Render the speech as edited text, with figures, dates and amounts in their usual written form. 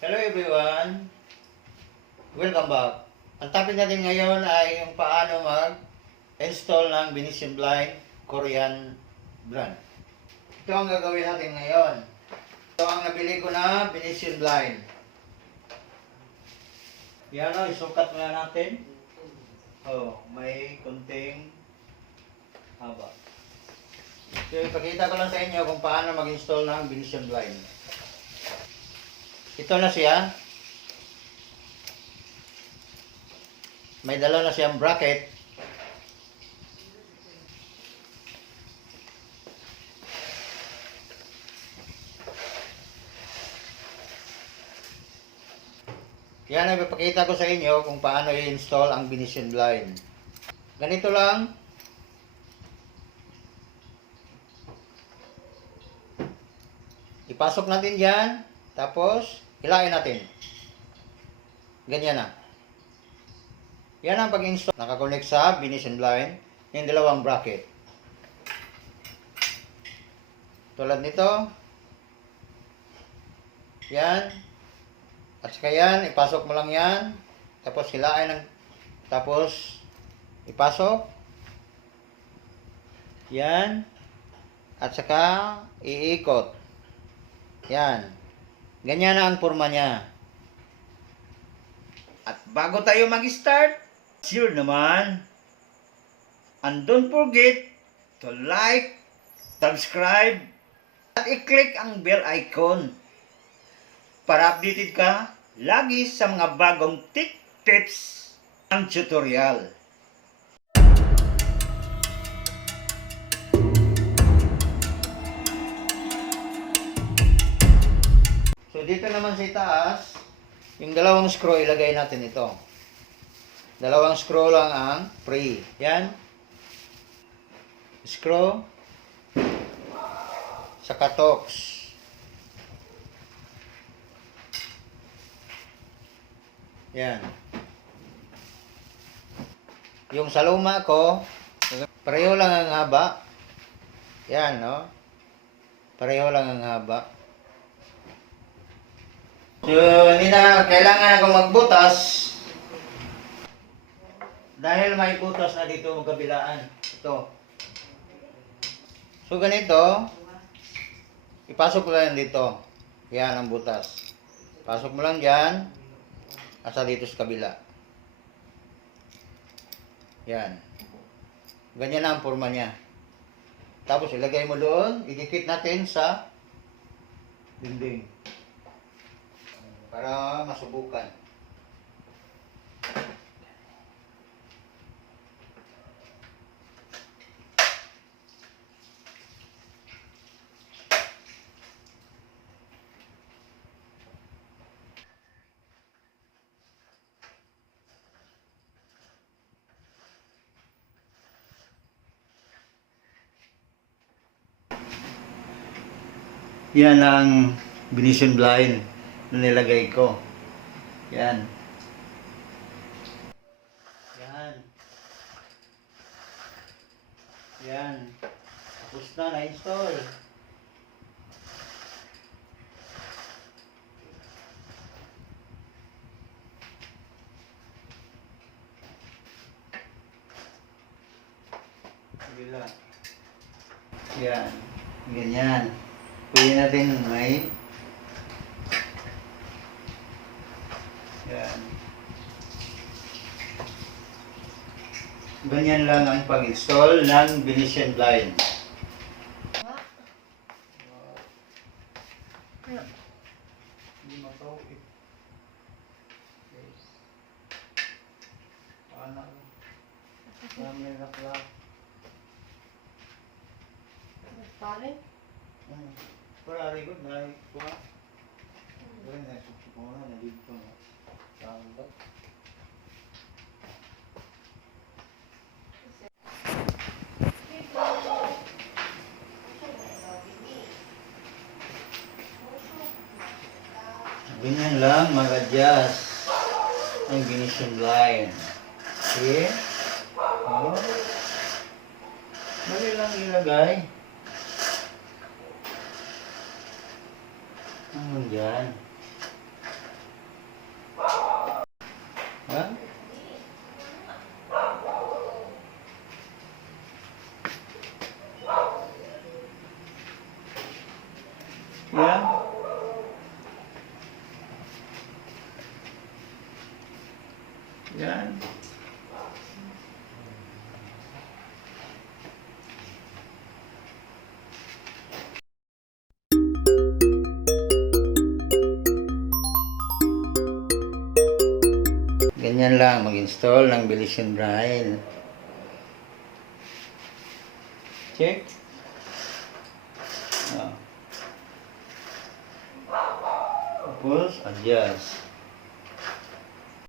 Hello everyone! Welcome back. Ang topic natin ngayon ay yung paano mag-install ng Venetian Blind Korean brand. Ito ang gagawin natin ngayon. Ito ang nabili ko na Venetian Blind. Yan o, isukat na natin. May kunting haba. So, ipakita ko lang sa inyo kung paano mag-install ng Venetian Blind. Ito na siya. May dala na siyang bracket. Yan ang ipapakita ko sa inyo kung paano i-install ang Venetian Blind. Ganito lang. Ipasok natin dyan. Tapos, hilain natin. Ganyan na. Yan ang pag-install. Nakakonect sa Venetian Blind. Yung dalawang bracket. Tulad nito. Yan. At saka yan, ipasok mo lang yan. Tapos hilain ng... Tapos, ipasok. Yan. At saka, iikot. Yan. Ganyan na ang forma niya. At bago tayo mag-start, sure naman, and don't forget to like, subscribe, at i-click ang bell icon para updated ka lagi sa mga bagong tips ng tutorial. So dito naman sa itaas, yung dalawang screw ilagay natin ito. Dalawang screw lang ang free. Yan. Screw. Saka tox. Yan. Yung sa luma ko, pareho lang ang haba. Yan, no? Pareho lang ang haba. So, hindi na kailangan akong magbutas dahil may butas na dito magkabilaan. Ito. So, ganito. Ipasok ko lang dito. Yan ang butas. Pasok mo lang dyan. Asa dito sa kabila. Yan. Ganyan na ang forma niya. Tapos, ilagay mo doon. Idikit natin sa dingding. Para masubukan. Yan ang Venetian Blind na nilagay ko. Yan. Yan. Yan. Tapos na, na-install. Bila. Yan. Ganyan. Pwede natin may yan. Ganyan lang ang pag-install ng Venetian Blind. Hindi mataw eh. Paano? Marami na pala. Pare? Para rin ko, narin ko na. Gawin na, suksok ko na, nandito na. Saan ba? Ganyan lang mag-adjust ang Venetian Blind. Okay? Oh. Mali lang ilagay. Ano yan? Yan. Yan. Ganyan lang mag-install ng Belician Braille. Check. Ah. Tapos, adjust.